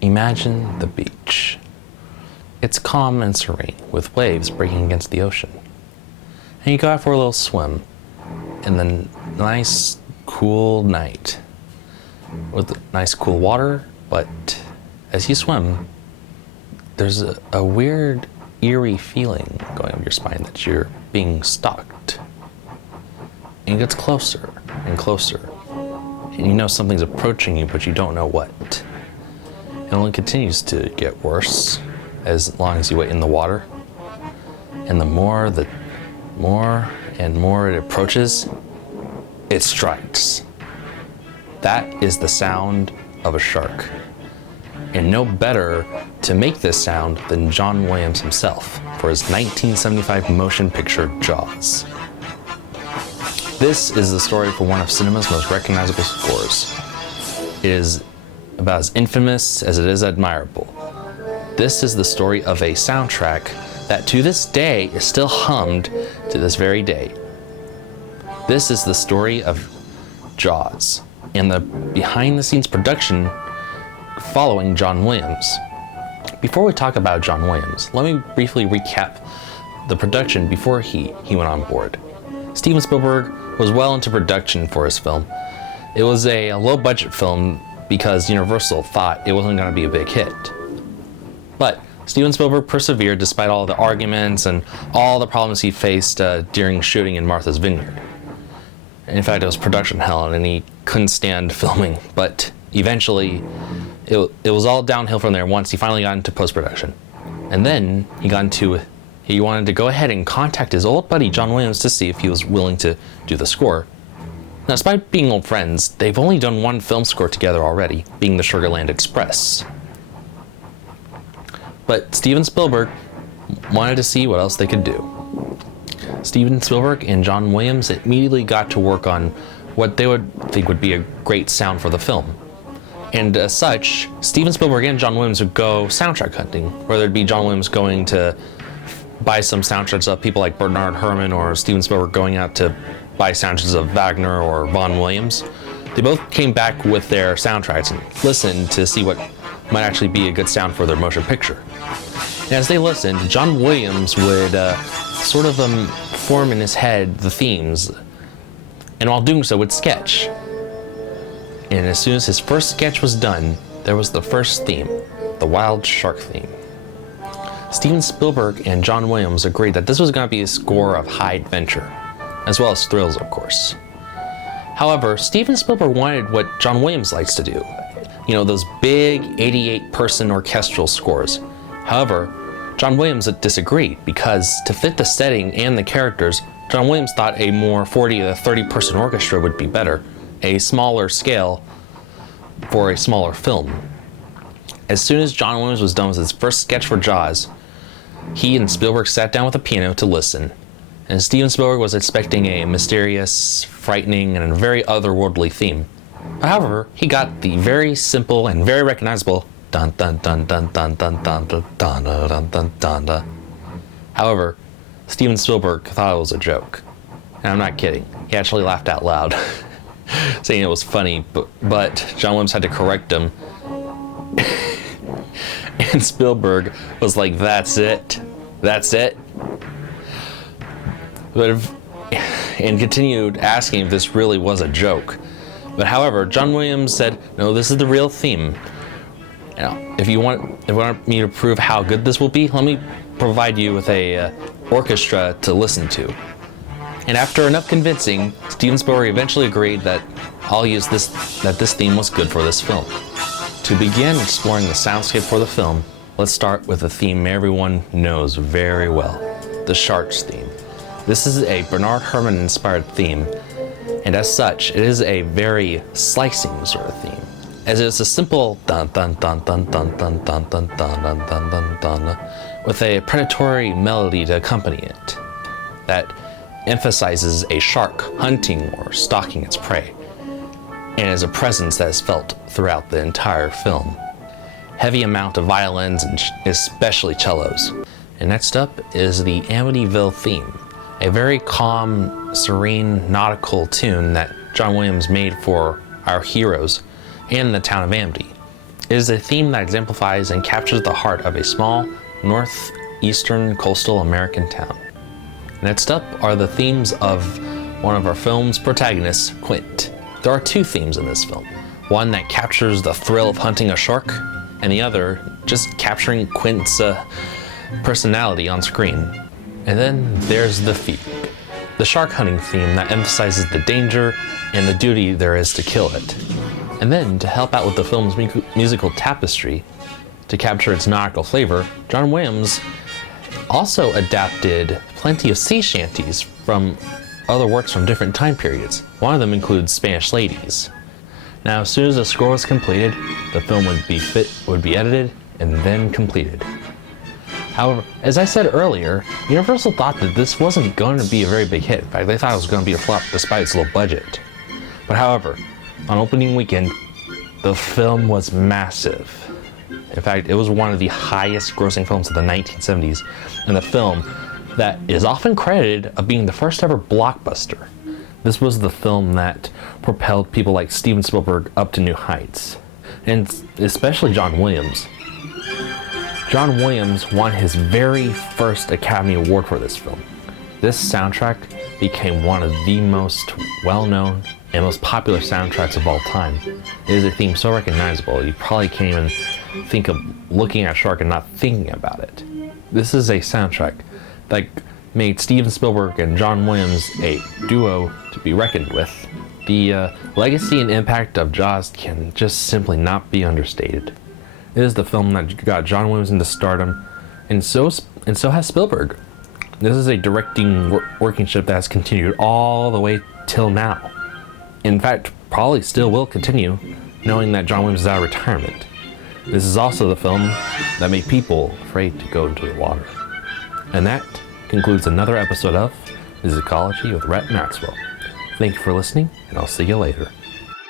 Imagine the beach. It's calm and serene, with waves breaking against the ocean. And you go out for a little swim in the nice, cool night with nice, cool water, but as you swim, there's a weird, eerie feeling going up your spine that you're being stalked. And it gets closer and closer. And you know something's approaching you, but you don't know what. It only continues to get worse as long as you wait in the water. And the more and more it approaches, it strikes. That is the sound of a shark. And no better to make this sound than John Williams himself for his 1975 motion picture Jaws. This is the story for one of cinema's most recognizable scores. It is about as infamous as it is admirable. This is the story of a soundtrack that to this day is still hummed to this very day. This is the story of Jaws and the behind-the-scenes production following John Williams. Before we talk about John Williams, let me briefly recap the production before he went on board. Steven Spielberg was well into production for his film. It was a low-budget film because Universal thought it wasn't going to be a big hit. But Steven Spielberg persevered despite all the arguments and all the problems he faced during shooting in Martha's Vineyard. In fact, it was production hell and he couldn't stand filming, but eventually it was all downhill from there once he finally got into post-production. And then he wanted to go ahead and contact his old buddy John Williams to see if he was willing to do the score. Now, despite being old friends, they've only done one film score together already, being the Sugarland Express. But Steven Spielberg wanted to see what else they could do. Steven Spielberg and John Williams immediately got to work on what they would think would be a great sound for the film. And as such, Steven Spielberg and John Williams would go soundtrack hunting, whether it be John Williams going to buy some soundtracks of people like Bernard Herrmann or Steven Spielberg going out to buy soundtracks of Wagner or Vaughan Williams. They both came back with their soundtracks and listened to see what might actually be a good sound for their motion picture. And as they listened, John Williams would form in his head the themes, and while doing so would sketch. And as soon as his first sketch was done, there was the first theme, the Wild Shark theme. Steven Spielberg and John Williams agreed that this was going to be a score of high adventure, as well as thrills, of course. However, Steven Spielberg wanted what John Williams likes to do, those big 88-person orchestral scores. However, John Williams disagreed because to fit the setting and the characters, John Williams thought a more 40 to 30-person orchestra would be better, a smaller scale for a smaller film. As soon as John Williams was done with his first sketch for Jaws, he and Spielberg sat down with a piano to listen, and Steven Spielberg was expecting a mysterious, frightening, and a very otherworldly theme. However, he got the very simple and very recognizable dun dun dun dun dun dun dun dun dun dun dun dun dun. However, Steven Spielberg thought it was a joke, and I'm not kidding. He actually laughed out loud, saying it was funny, but John Williams had to correct him. And Spielberg was like, that's it, and continued asking if this really was a joke. But however, John Williams said, no, this is the real theme. Now, if you want me to prove how good this will be, let me provide you with a orchestra to listen to. And after enough convincing, Steven Spielberg eventually agreed that this theme was good for this film. To begin exploring the soundscape for the film, let's start with a theme everyone knows very well, the Sharks theme. This is a Bernard Herrmann inspired theme, and as such, it is a very slicing sort of theme, as it's a simple dun dun dun dun dun dun dun dun dun dun dun dun dun with a predatory melody to accompany it that emphasizes a shark hunting or stalking its prey, and is a presence that is felt throughout the entire film. Heavy amount of violins and especially cellos. And next up is the Amityville theme, a very calm, serene, nautical tune that John Williams made for our heroes in the town of Amity. It is a theme that exemplifies and captures the heart of a small, northeastern coastal American town. Next up are the themes of one of our film's protagonists, Quint. There are two themes in this film. One that captures the thrill of hunting a shark, and the other just capturing Quint's personality on screen. And then there's the theme, the shark hunting theme that emphasizes the danger and the duty there is to kill it. And then, to help out with the film's musical tapestry, to capture its nautical flavor, John Williams also adapted plenty of sea shanties from other works from different time periods. One of them includes Spanish Ladies. Now, as soon as the score was completed, the film would be edited and then completed. However, as I said earlier, Universal thought that this wasn't going to be a very big hit. In fact, they thought it was going to be a flop despite its low budget. But however, on opening weekend, the film was massive. In fact, it was one of the highest grossing films of the 1970s, and a film that is often credited of being the first ever blockbuster. This was the film that propelled people like Steven Spielberg up to new heights, and especially John Williams. John Williams won his very first Academy Award for this film. This soundtrack became one of the most well-known and most popular soundtracks of all time. It is a theme so recognizable, you probably can't even think of looking at a shark and not thinking about it. This is a soundtrack that made Steven Spielberg and John Williams a duo to be reckoned with. The legacy and impact of Jaws can just simply not be understated. It is the film that got John Williams into stardom, and so has Spielberg. This is a directing working ship that has continued all the way till now. In fact, probably still will continue, knowing that John Williams is out of retirement. This is also the film that made people afraid to go into the water. And that concludes another episode of Musicology with Rhett and Maxwell. Thank you for listening, and I'll see you later.